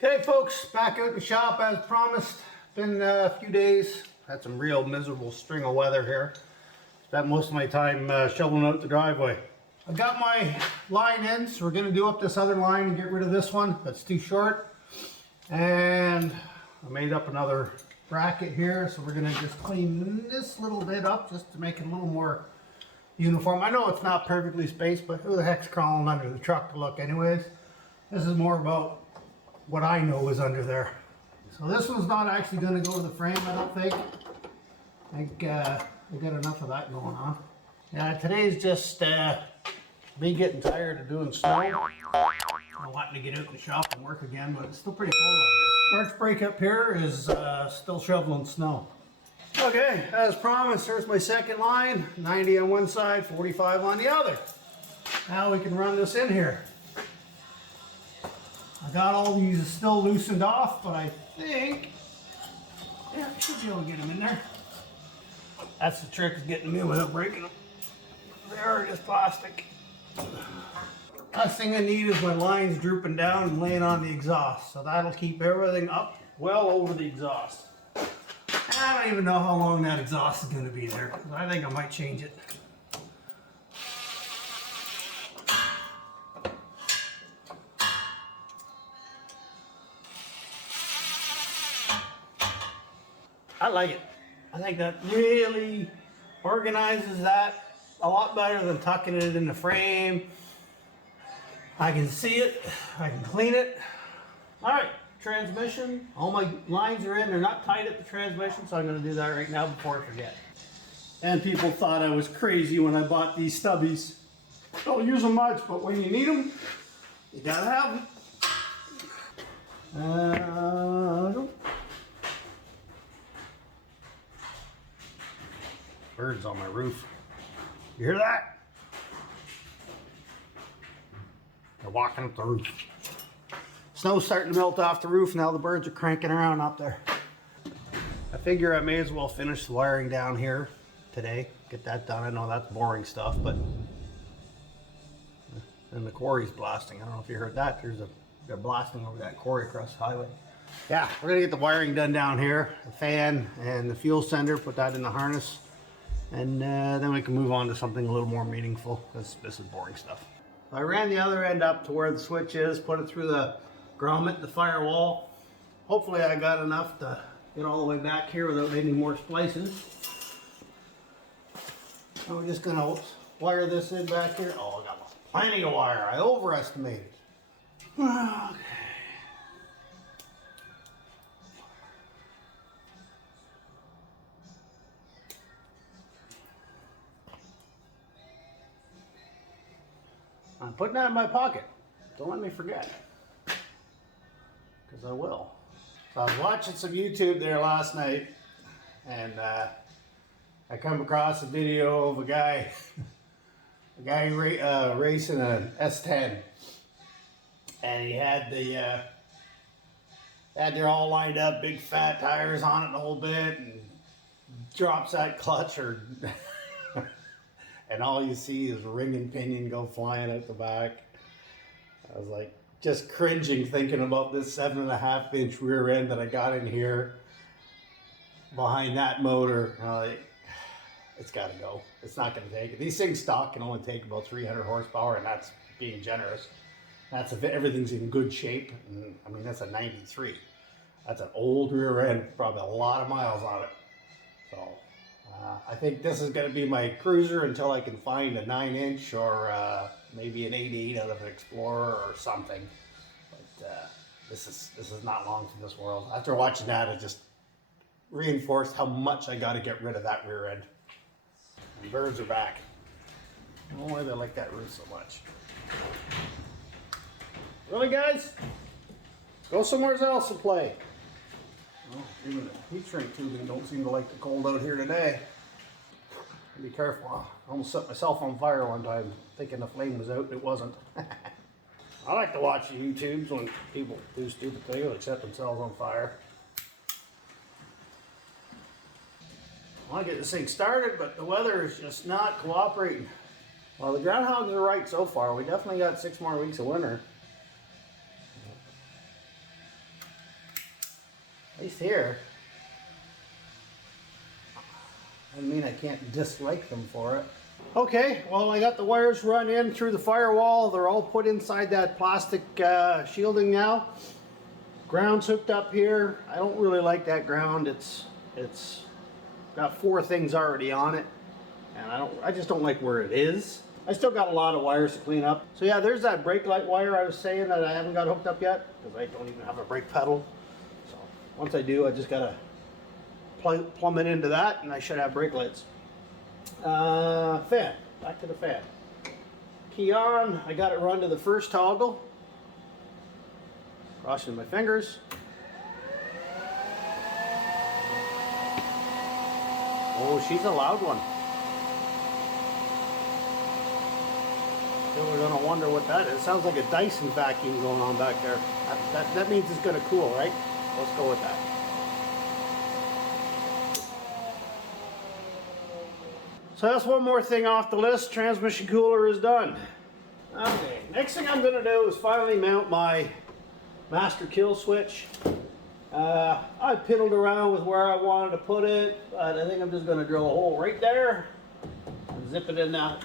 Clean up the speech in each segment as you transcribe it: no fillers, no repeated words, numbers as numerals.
Okay folks, back out in the shop as promised. Been a few days, had some real miserable string of weather here. Spent most of my time shoveling out the driveway. I got my line in, so we're going to do up this other line and get rid of this one that's too short. And I made up another bracket here, so we're going to just clean this little bit up just to make it a little more uniform. I know it's not perfectly spaced, but who the heck's crawling under the truck to look anyways? This is more about what I know is under there. So this one's not actually going to go to the frame, I don't think. I think we got enough of that going on. Yeah, today's just me getting tired of doing snow. I'm wanting to get out in the shop and work again, but it's still pretty cold out here. March break up here is still shoveling snow. Okay, as promised, here's my second line. 90 on one side, 45 on the other. Now we can run this in here. I got all these still loosened off, but I think, yeah, I should be able to get them in there. That's the trick, is getting them in without breaking them. They are just plastic. Last thing I need is my lines drooping down and laying on the exhaust. So that'll keep everything up well over the exhaust. I don't even know how long that exhaust is going to be there. I think I might change it. I like it. I think that really organizes that a lot better than tucking it in the frame. I can see it, I can clean it. All right, transmission, all my lines are in. They're not tight at the transmission, so I'm gonna do that right now before I forget. And people thought I was crazy when I bought these stubbies. Don't use them much, but when you need them, you gotta have them. Birds on my roof. You hear that? They're walking up the roof. Snow's starting to melt off the roof. Now the birds are cranking around up there. I figure I may as well finish the wiring down here today. Get that done. I know that's boring stuff, but and the quarry's blasting. I don't know if you heard that. They're blasting over that quarry across the highway. Yeah, we're gonna get the wiring done down here. The fan and the fuel sender, put that in the harness. And then we can move on to something a little more meaningful, because this is boring stuff. I ran the other end up to where the switch is, put it through the grommet, the firewall. Hopefully I got enough to get all the way back here without any more splices. So we're just gonna wire this in back here. Oh, I got plenty of wire. I overestimated. Okay. I'm putting that in my pocket. Don't let me forget. Because I will. So I was watching some YouTube there last night, and I come across a video of a guy racing an S10. And he had they're all lined up, big fat tires on it the whole bit, and drops that clutch or and all you see is ring and pinion go flying out the back. I was like just cringing thinking about this 7.5 inch rear end that I got in here behind that motor. Like, it's got to go. It's not going to take it. These things stock can only take about 300 horsepower, and that's being generous. That's if everything's in good shape. And, I mean, that's a 93. That's an old rear end, probably a lot of miles on it. So I think this is going to be my cruiser until I can find a 9-inch or maybe an 8.8 out of an Explorer or something. But this is not long from this world. After watching that, it just reinforced how much I got to get rid of that rear end. And birds are back. I don't know why they like that roof so much. Really, guys? Go somewhere else to play. Well, even the heat shrink tubing don't seem to like the cold out here today. Be careful. I almost set myself on fire one time thinking the flame was out. It wasn't. I like to watch YouTubes when people do stupid things like set themselves on fire. I want to get this thing started, but the weather is just not cooperating. Well, the groundhogs are right so far. We definitely got 6 more weeks of winter. least here. I mean, I can't dislike them for it. Okay, well, I got the wires run in through the firewall. They're all put inside that plastic shielding now. Ground's hooked up here. I don't really like that ground. It's got 4 things already on it, and I just don't like where it is. I still got a lot of wires to clean up. So yeah, there's that brake light wire I was saying that I haven't got hooked up yet because I don't even have a brake pedal. So once I do, I just gotta plumb it into that, and I should have brake lights. Fan. Back to the fan. Key on. I got it run to the first toggle. Crossing my fingers. Oh, she's a loud one. Still, we're gonna wonder what that is. Sounds like a Dyson vacuum going on back there. That means it's gonna cool, right? Let's go with that. So that's one more thing off the list. Transmission cooler is done. Okay, next thing I'm gonna do is finally mount my master kill switch. I piddled around with where I wanted to put it, but I think I'm just gonna drill a hole right there and zip it in that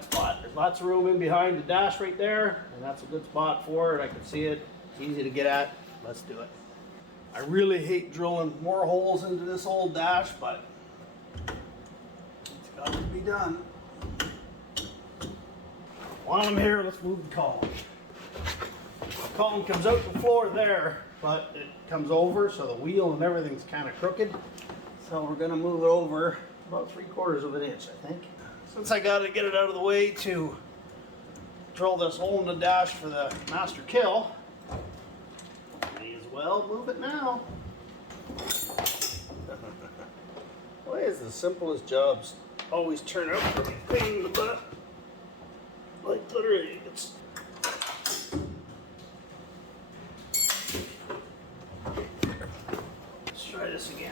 spot. There's lots of room in behind the dash right there, and that's a good spot for it. I can see it. It's easy to get at. Let's do it. I really hate drilling more holes into this old dash, but got to be done. While I'm here, let's move the column. The column comes out the floor there, but it comes over, so the wheel and everything's kind of crooked. So we're going to move it over about 3/4 of an inch, I think. Since I got to get it out of the way to drill this hole in the dash for the master kill, may as well move it now. Why is the simplest jobs always turn out for a pain in the butt, like glitter idiots? Let's try this again.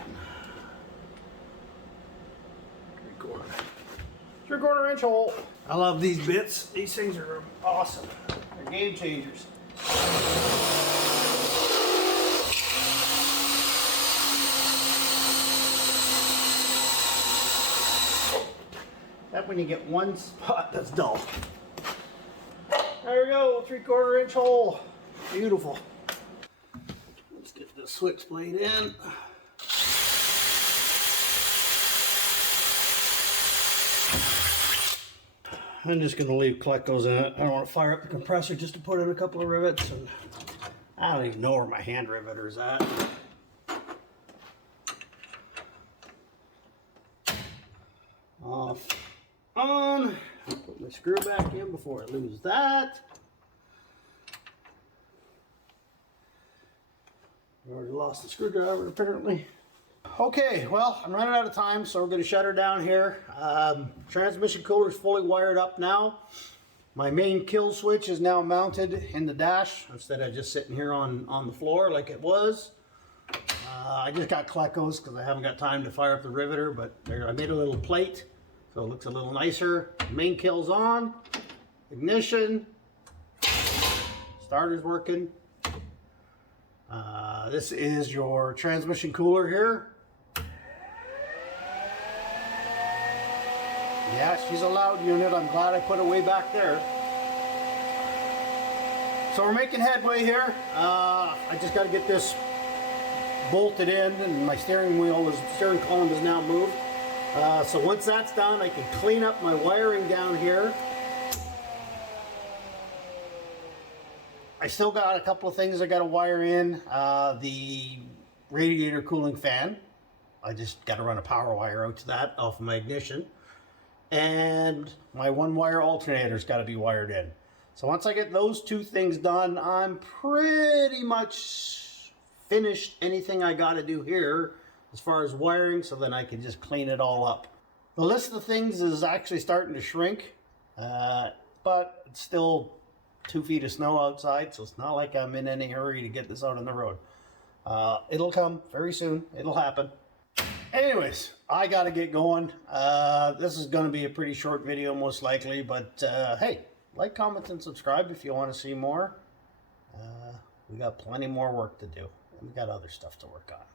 3/4 inch hole. I love these bits. These things are awesome. They're game changers. That when you get one spot that's dull. There we go, 3/4 inch hole. Beautiful. Let's get the switchblade in. I'm just going to leave Klecos in it. I don't want to fire up the compressor just to put in a couple of rivets, and I don't even know where my hand riveter is at. Off. On. I'll put my screw back in before I lose that. I already lost the screwdriver apparently. Okay, well, I'm running out of time, so we're going to shut her down here. Transmission cooler is fully wired up now. My main kill switch is now mounted in the dash instead of just sitting here on the floor like it was. I just got Klecos because I haven't got time to fire up the riveter, but there, I made a little plate so it looks a little nicer. Main kill's on, ignition, starter's working. This is your transmission cooler here. Yeah, she's a loud unit. I'm glad I put it way back there. So we're making headway here. I just got to get this bolted in, and my steering column is now moved. So once that's done, I can clean up my wiring down here. I still got a couple of things I got to wire in. The radiator cooling fan. I just got to run a power wire out to that off of my ignition. And my 1-wire alternator's got to be wired in. So once I get those 2 things done, I'm pretty much finished anything I got to do here as far as wiring, so then I can just clean it all up. The list of things is actually starting to shrink, but it's still 2 feet of snow outside, so it's not like I'm in any hurry to get this out on the road. It'll come very soon. It'll happen. Anyways, I gotta get going. This is gonna be a pretty short video most likely, but hey, like, comment, and subscribe if you want to see more. We got plenty more work to do, and we got other stuff to work on.